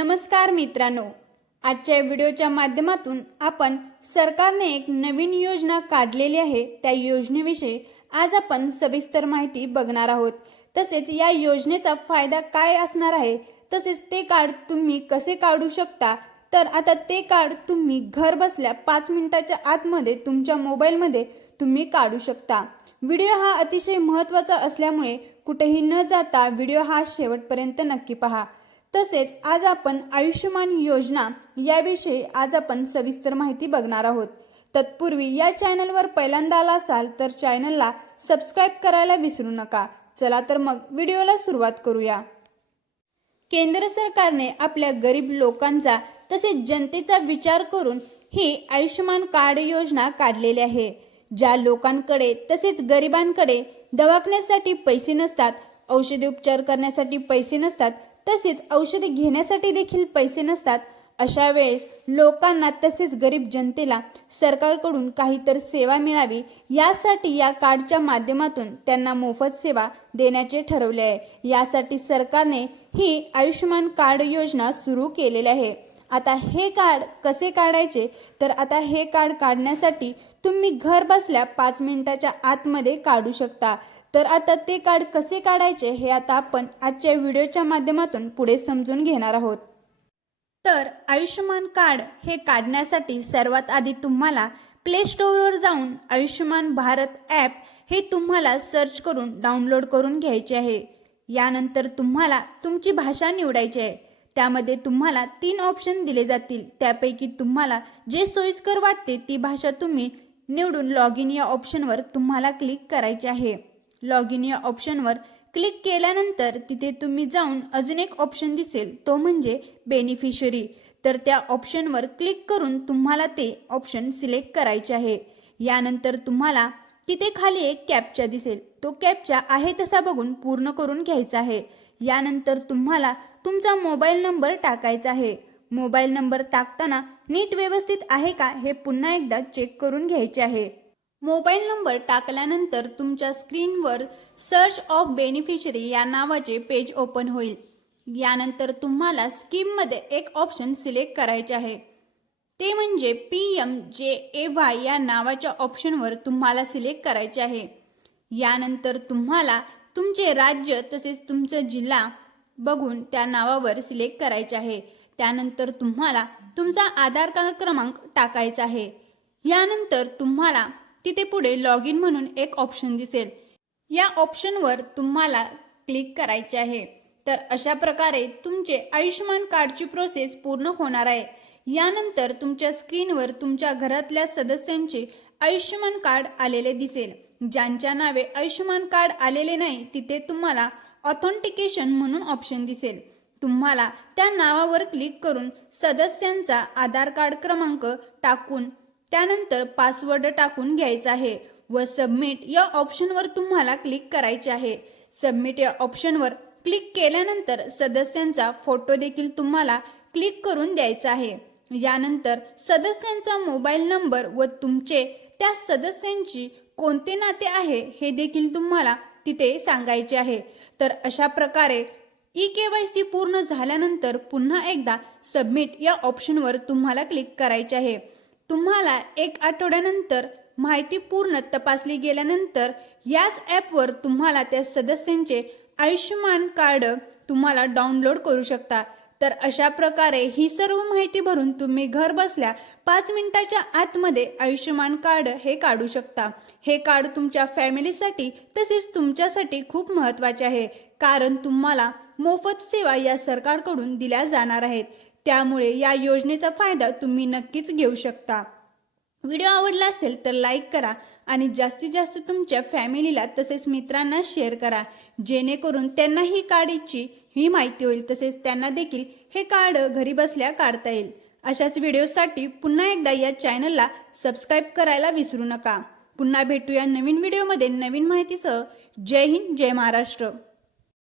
नमस्कार मित्रांनो. आजच्या व्हिडिओच्या माध्यमातून आपण सरकारने एक नवीन योजना काढलेली आहे. त्या योजनेविषयी आज आपण सविस्तर माहिती बघणार आहोत. तसेच या योजनेचा फायदा काय असणार आहे? तसेच ते कार्ड तुम्ही कसे काढू शकता? तर आता ते कार्ड तुम्ही घर बसल्या पाच मिनिटाच्या आतमध्ये तुमच्या मोबाईलमध्ये तुम्ही काढू शकता. व्हिडिओ हा अतिशय महत्त्वाचा असल्यामुळे कुठेही न जाता व्हिडिओ हा शेवटपर्यंत नक्की पहा. तसेच आज आपण आयुष्यमान योजना याविषयी आज आपण सविस्तर माहिती बघणार आहोत. तत्पूर्वी या चॅनलवर पहिल्यांदा आला असाल तर चॅनलला सबस्क्राईब करायला विसरू नका. चला तर मग व्हिडिओला सुरुवात करूया. केंद्र सरकारने आपल्या गरीब लोकांचा तसेच जनतेचा विचार करून ही आयुष्यमान कार्ड योजना काढलेली आहे. ज्या लोकांकडे तसेच गरिबांकडे दवाखान्यासाठी पैसे नसतात औषधी उपचार करण्यासाठी पैसे नसतात तसेच औषधे घेण्यासाठी देखील पैसे नसतात. अशा वेळेस लोकांना तसेच गरीब जनतेला सरकारकडून काहीतरी सेवा मिळावी यासाठी या कार्डच्या माध्यमातून त्यांना मोफत सेवा देण्याचे ठरवले आहे. यासाठी सरकारने ही आयुष्यमान कार्ड योजना सुरू केलेली आहे. आता हे कार्ड कसे काढायचे? तर आता हे कार्ड काढण्यासाठी तुम्ही घर बसल्या पाच मिनिटाच्या आतमध्ये काढू शकता. तर आता ते कार्ड कसे काढायचे हे आता आपण आजच्या व्हिडिओच्या माध्यमातून पुढे समजून घेणार आहोत. तर आयुष्यमान कार्ड हे काढण्यासाठी सर्वात आधी तुम्हाला प्ले स्टोअरवर जाऊन आयुष्यमान भारत ॲप हे तुम्हाला सर्च करून डाउनलोड करून घ्यायचे आहे. यानंतर तुम्हाला तुमची भाषा निवडायची आहे. त्यामध्ये तुम्हाला तीन ऑप्शन दिले जातील. त्यापैकी तुम्हाला जे सोयीस्कर वाटते ती भाषा तुम्ही निवडून लॉग इन या ऑप्शनवर तुम्हाला क्लिक करायचे आहे. लॉग इन या ऑप्शनवर क्लिक केल्यानंतर तिथे तुम्ही जाऊन अजून एक ऑप्शन दिसेल. तो म्हणजे बेनिफिशरी तर त्या ऑप्शनवर क्लिक करून तुम्हाला ते ऑप्शन सिलेक्ट करायचे आहे. यानंतर तुम्हाला तिथे खाली एक कॅपचा दिसेल. तो कॅपचा आहे तसा बघून पूर्ण करून घ्यायचा आहे. यानंतर तुम्हाला तुमचा मोबाईल नंबर टाकायचा आहे. मोबाईल नंबर टाकताना नीट व्यवस्थित आहे का हे पुन्हा एकदा चेक करून घ्यायचे आहे. मोबाईल नंबर टाकल्यानंतर तुमच्या स्क्रीनवर सर्च ऑफ बेनिफिशरी या नावाचे पेज ओपन होईल. यानंतर तुम्हाला स्कीममध्ये एक ऑप्शन सिलेक्ट करायचे आहे. ते म्हणजे पी एम जे ए वाय या नावाच्या ऑप्शनवर तुम्हाला सिलेक्ट करायचे आहे. यानंतर तुम्हाला तुमचे राज्य तसेच तुमचा जिल्हा बघून त्या नावावर सिलेक्ट करायचे आहे. त्यानंतर तुम्हाला तुमचा आधार कार्ड क्रमांक टाकायचा आहे. यानंतर तुम्हाला तिथे पुढे लॉग इन म्हणून एक ऑप्शन दिसेल. या ऑप्शनवर तुम्हाला क्लिक करायचे आहे. तर अशा प्रकारे तुमचे आयुष्यमान कार्डची प्रोसेस पूर्ण होणार आहे. यानंतर तुमच्या स्क्रीनवर तुमच्या घरातल्या सदस्यांचे आयुष्यमान कार्ड आलेले दिसेल. ज्यांच्या नावे आयुष्यमान कार्ड आलेले नाही तिथे तुम्हाला ऑथेंटिकेशन म्हणून ऑप्शन दिसेल. तुम्हाला त्या नावावर क्लिक करून सदस्यांचा आधार कार्ड क्रमांक टाकून त्यानंतर पासवर्ड टाकून घ्यायचा आहे व सबमिट या ऑप्शनवर तुम्हाला क्लिक करायचे आहे. सबमिट या ऑप्शनवर क्लिक केल्यानंतर सदस्यांचा फोटो देखील तुम्हाला क्लिक करून द्यायचा आहे. यानंतर सदस्यांचा मोबाईल नंबर व तुमचे त्या सदस्यांची कोणते नाते आहे हे देखील तुम्हाला तिथे सांगायचे आहे. तर अशा प्रकारे ई के वाय सी पूर्ण झाल्यानंतर पुन्हा एकदा सबमिट या ऑप्शनवर तुम्हाला क्लिक करायचे आहे. तुम्हाला एक आठवड्यानंतर माहिती पूर्ण तपासली गेल्यानंतर याच ॲपवर तुम्हाला त्या सदस्यांचे आयुष्यमान कार्ड तुम्हाला डाउनलोड करू शकता. तर अशा प्रकारे ही सर्व माहिती भरून तुम्ही घर बसल्या पाच मिनिटाच्या आतमध्ये आयुष्यमान कार्ड हे काढू शकता. हे कार्ड तुमच्या फॅमिलीसाठी तसेच तुमच्यासाठी खूप महत्त्वाचे आहे. कारण तुम्हाला मोफत सेवा या सरकारकडून दिल्या जाणार आहेत. त्यामुळे या योजनेचा फायदा तुम्ही नक्कीच घेऊ शकता. व्हिडिओ आवडला असेल तर लाईक करा आणि जास्तीत जास्त तुमच्या फॅमिलीला तसेच मित्रांना शेअर करा. जेणेकरून त्यांना ही कार्डची ही माहिती होईल तसेच त्यांना देखील हे कार्ड घरी बसल्या काढता येईल. अशाच व्हिडिओसाठी पुन्हा एकदा या चॅनलला सबस्क्राईब करायला विसरू नका. पुन्हा भेटूया नवीन व्हिडिओमध्ये नवीन माहितीसह. जय हिंद जय महाराष्ट्र.